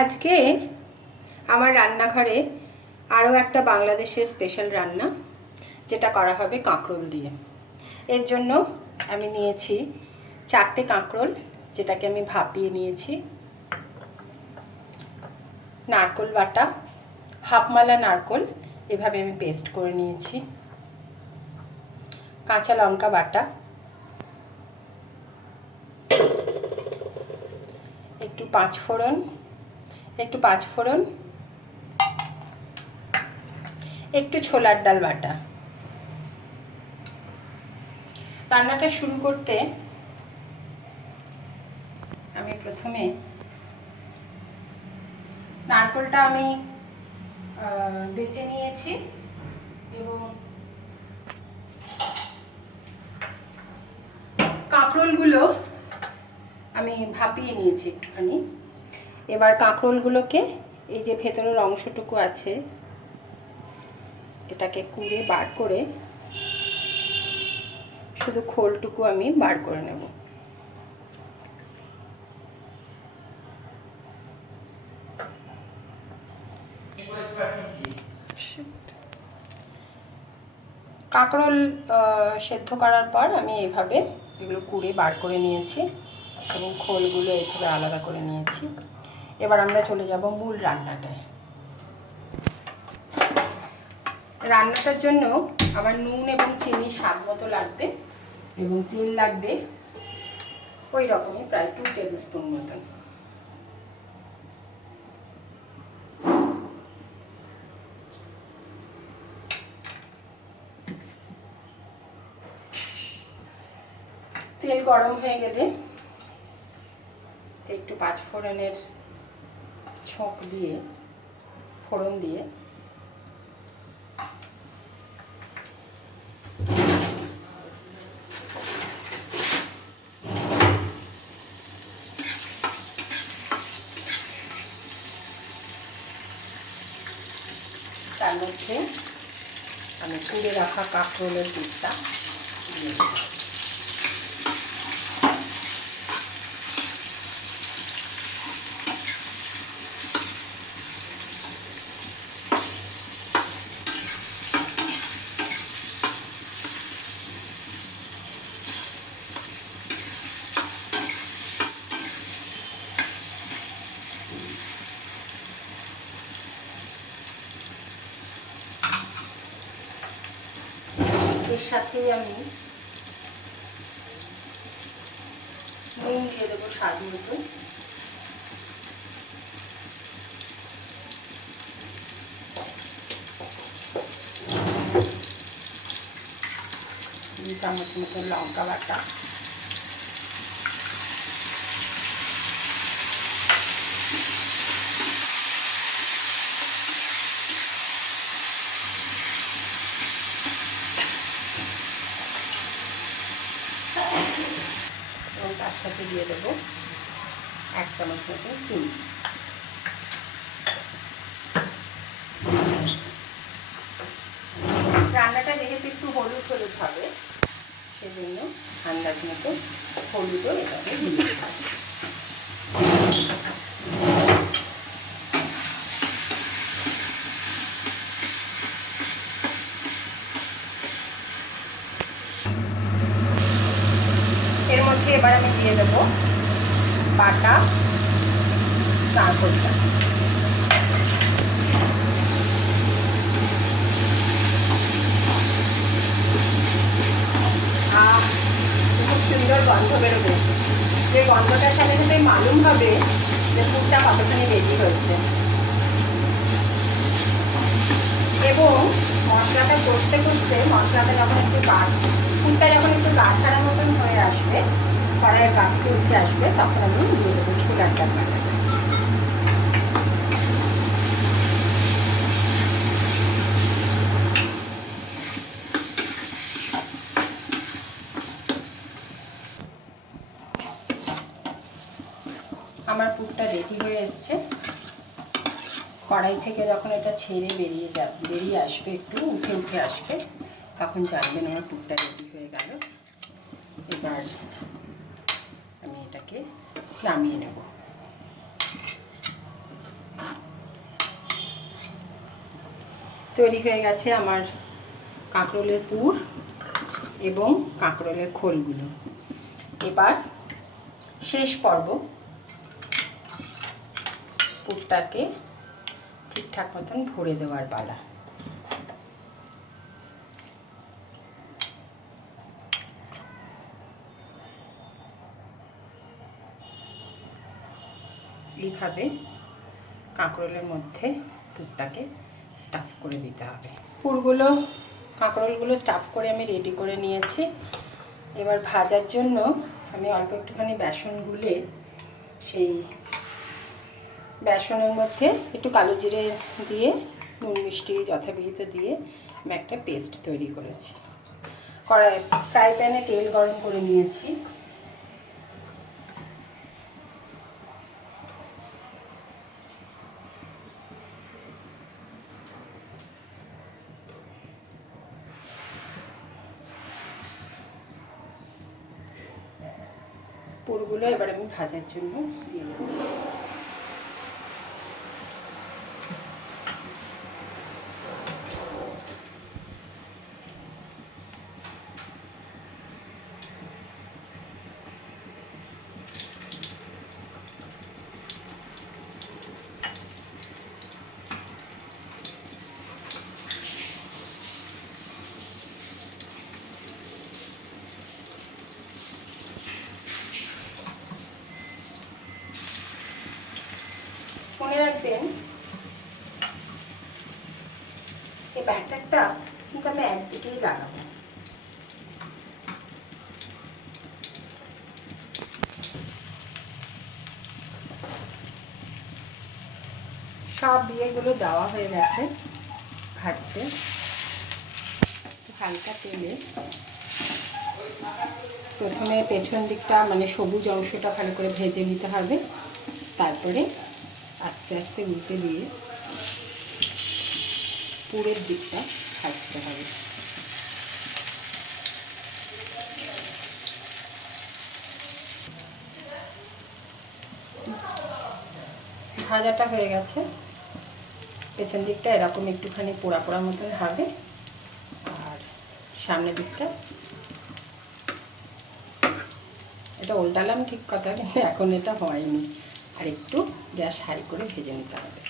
আজকে আমার রান্নাঘরে আরও একটা বাংলাদেশের স্পেশাল রান্না, যেটা করা হবে কাঁকরোল দিয়ে। এর জন্য আমি নিয়েছি 4টে কাঁকরোল, যেটাকে আমি ভাপিয়ে নিয়েছি, নারকোল বাটা, হাফমালা নারকোল এভাবে আমি পেস্ট করে নিয়েছি, কাঁচা লঙ্কা বাটা, একটু পাঁচফোড়ন, একটু ছোলার ডাল বাটা। রান্নাটা শুরু করতে আমি প্রথমে নারকোলটা আমি বেটে নিয়েছি এবং কাঁকরোলগুলো আমি ভাপিয়ে নিয়েছি একটুখানি। এবার কাঁকরোলগুলোকে এই যে ভেতরের অংশটুকু আছে এটাকে কুড়ে বার করে শুধু খোলটুকু আমি বার করে নেব। কাঁকরোল সেদ্ধ করার পর আমি এইভাবে এগুলো কুড়ে বার করে নিয়েছি এবং খোলগুলো এইভাবে আলাদা করে নিয়েছি। এবার আমরা চলে যাব মূল রান্নাটায়। রান্নাটার জন্য আমার নুন এবং চিনি স্বাদ মতো লাগবে এবং তেল লাগবে ওই রকমই প্রায় 2 টেবিল স্পুন মতন। তেল গরম হয়ে গেলে একটু পাঁচফোড়নের ছোঁক দিয়ে ফোড়ন দিয়ে তার মধ্যে আমি কুড়ে রাখা কাঁকরোলের পিসটা দিয়ে দেব। এর সাথেই আমি নুন দিয়ে দেবো স্বাদ মতো, দুই চামচ মতো লঙ্কা বাটা, এবং তার সাথে দিয়ে দেবো 1 চামচ মতো চিনি। রান্নাটা যেহেতু একটু হলুদ হবে সেজন্য আন্দাজ মতো হলুদও এটাকে দিয়ে দিতে হবে। এর মধ্যে এবার আমি দিয়ে দেবো বাটা নারকোলটা। খুব সুন্দর গন্ধ বেরোবে, যে গন্ধটার সাথে সাথে মালুম হবে যে পুরটা কতখানি রেডি হয়েছে। এবং মশলাটা কষতে মশলাটা যখন একটু পুরটা যখন একটু গা ছাড়ার মতন হয়ে আসবে, কড়াইয়ের গাছটি উঠে আসবে, তখন আমি দিয়ে দেবো ছোলার ডাল বাটা। আমার পুরটা রেডি হয়ে এসছে। কড়াই থেকে যখন এটা ছেড়ে বেরিয়ে আসবে, একটু উঠে আসবে, তখন জানবেন আমার পুরটা রেডি হয়ে গেল। এবার আমি এটাকে নামিয়ে নেব। তৈরি হয়ে গেছে আমার কাঁকরোলের পুর এবং কাঁকরোলের খোলগুলো। এবার শেষ পর্ব, পুরটাকে ঠিকঠাক মতন ভরে দেওয়ার পালা। এইভাবে কাঁকরোলের মধ্যে পুরটাকে স্টাফ করে দিতে হবে। পুরগুলো, কাঁকরোলগুলো স্টাফ করে আমি রেডি করে নিয়েছি। এবার ভাজার জন্য আমি অল্প একটুখানি বেসন গুলে সেই বেসনের মধ্যে একটু কালো জিরে দিয়ে নুন মিষ্টি যথাবিহিত দিয়ে আমি একটা পেস্ট তৈরি করেছি। কড়াই ফ্রাই প্যানে তেল গরম করে নিয়েছি। পুরগুলো এবার আমি ভাজার জন্য দিয়ে দেবো। মনে রাখবেন এই ব্যাটারটা কিন্তু আমি একদিকেই লাগাবো। সব বিয়েগুলো দেওয়া হয়ে গেছে ভাজতে। হালকা তেলে প্রথমে পেছন দিকটা মানে সবুজ অংশটা ভালো করে ভেজে নিতে হবে, তারপরে আস্তে আস্তে উল্টে দিয়ে পুরের দিকটা ভাজতে হবে। ভাজাটা হয়ে গেছে, পেছন দিকটা এরকম একটুখানি পোড়া পোড়া মতন হবে, আর সামনের দিকটা এটা উল্টালাম ঠিক কথা, এখন এটা হয়নি, আর একটু গ্যাস হাই করে ভেজে নিতে হবে।